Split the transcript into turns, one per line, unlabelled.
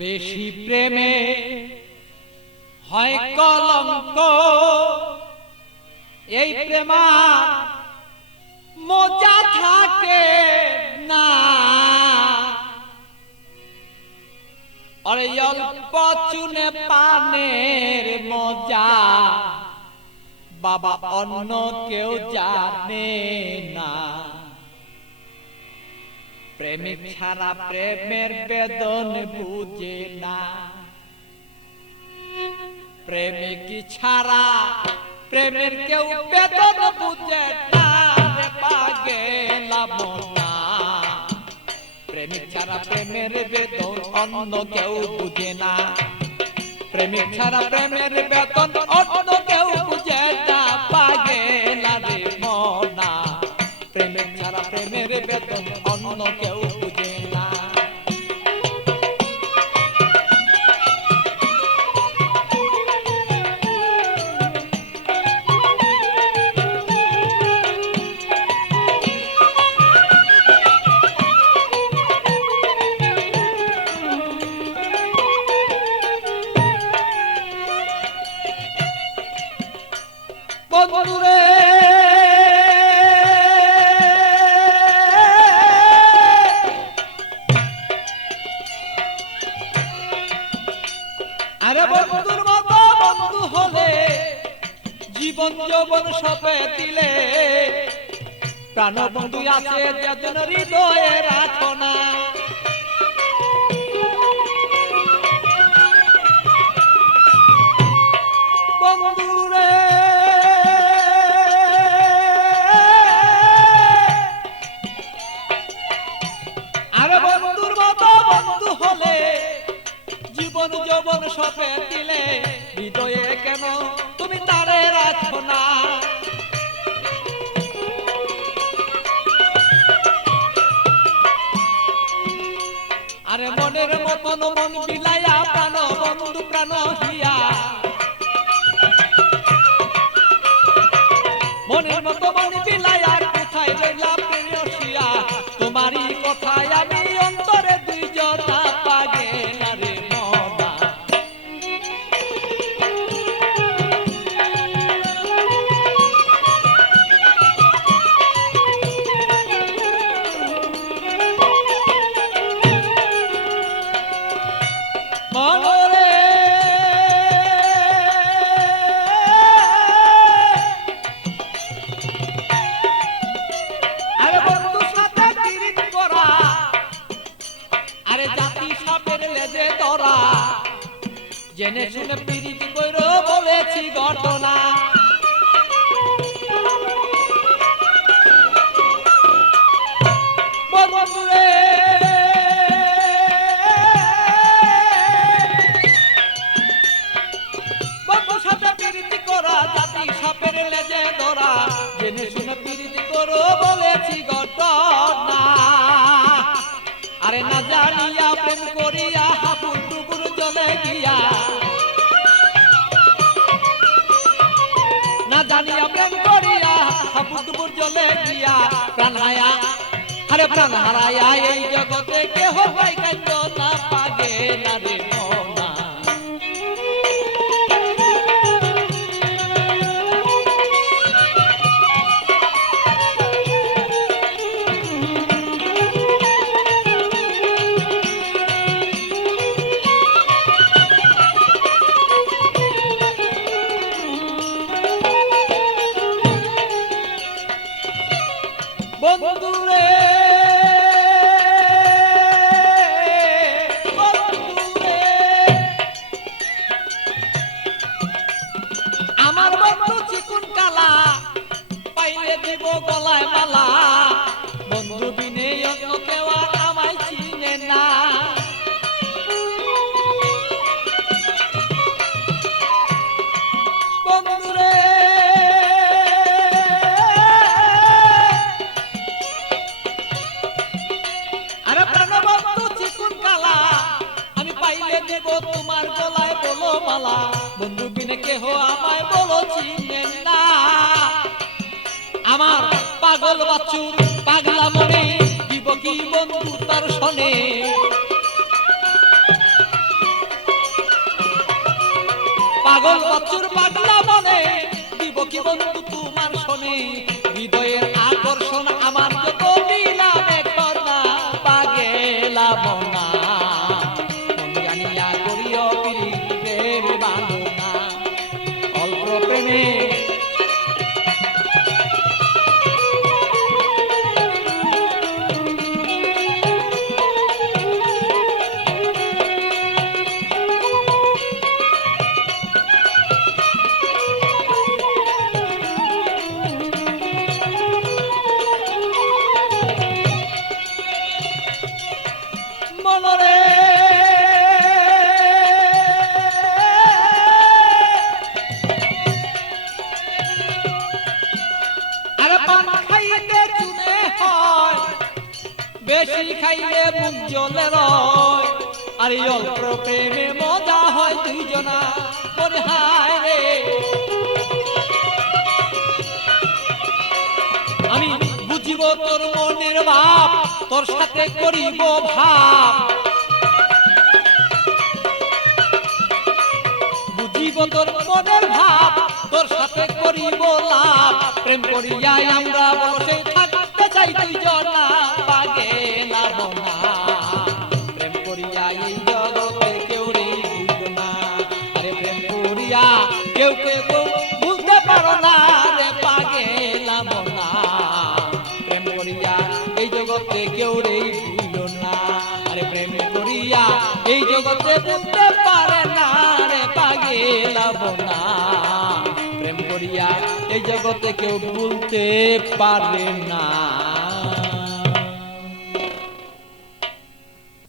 বেশি প্রেমে হয় কলঙ্ক। এই প্রেমা মজা থাকে না। আরে অল্প চুনে পানের মজা বাবা অন্য কেউ জানে না। প্রেমিক ছাড়া প্রেমের বেদন বুঝে না। প্রেমিক ছাড়া প্রেমের কেউ বেদন বুঝে না। প্রেমিক ছাড়া প্রেমের বেদন অন্য কেউ বুঝে না। প্রেমিক ছাড়া প্রেমের বেতন অন্য অন্য কেউ যৌবন সপে দিলে। প্রাণ বন্ধু আছে যেদিন হৃদয়ে রাখো না। বন্ধুরে আরে মতন মন বিলাইয়া প্রাণ বন্ধু প্রাণ হিয়া। জেনে শুনে পিরিতি কইর, বলেছি ঘটনা। লেজে ধরা। করো, বলেছি আরে না জানিয়া প্রেম করিয়া হাপুর টুকুর চলে গিয়া টুকুর চলে গিয়া প্রাণ হায়া আরে প্রাণ হারায়া এই জগতে কেহ পাই কান্দ না পাগে না রে। চিকুন কালা? পাইলে দিব গলায় মালা। বন্ধু বিনে অন্য আমায় চিনে না। দেব তোমার গলায় বলো মালা। বন্ধু বিনে কেহ আমায় বলো চিনে বাচ্চু পাগলা মনে দিব কি বন্ধু তার সনে? পাগল বাচ্চুর পাগলা মনে দিব কি বন্ধু পান খাইলে চুনে হয়। বেশি খাইলে মুখ জলে রয়। আর অল্প প্রেমে মজা হয় দুইজনা। মনে হায় রে। আমি বুঝিব তোর মনের ভাব, তোর সাথে করিব ভাব। তোর মনের ভাব, তোর সাথে করিব লাভ। প্রেম করিয়াই আমরা বসে থাকতে চাই তুই জনা পাগে না বনা প্রেম করিয়া এই জগতে কেউ রে না আরে প্রেম করিয়া কেউ কেউ বুঝতে পারো না, রে পাগে না বনা প্রেম করিয়া এই জগতে কেউ রে না আরে প্রেম করিয়া এই জগতে বুঝতে পাগে লাবনা প্রেম করিয়া এই জগতে কেউ ভুলতে পারে না।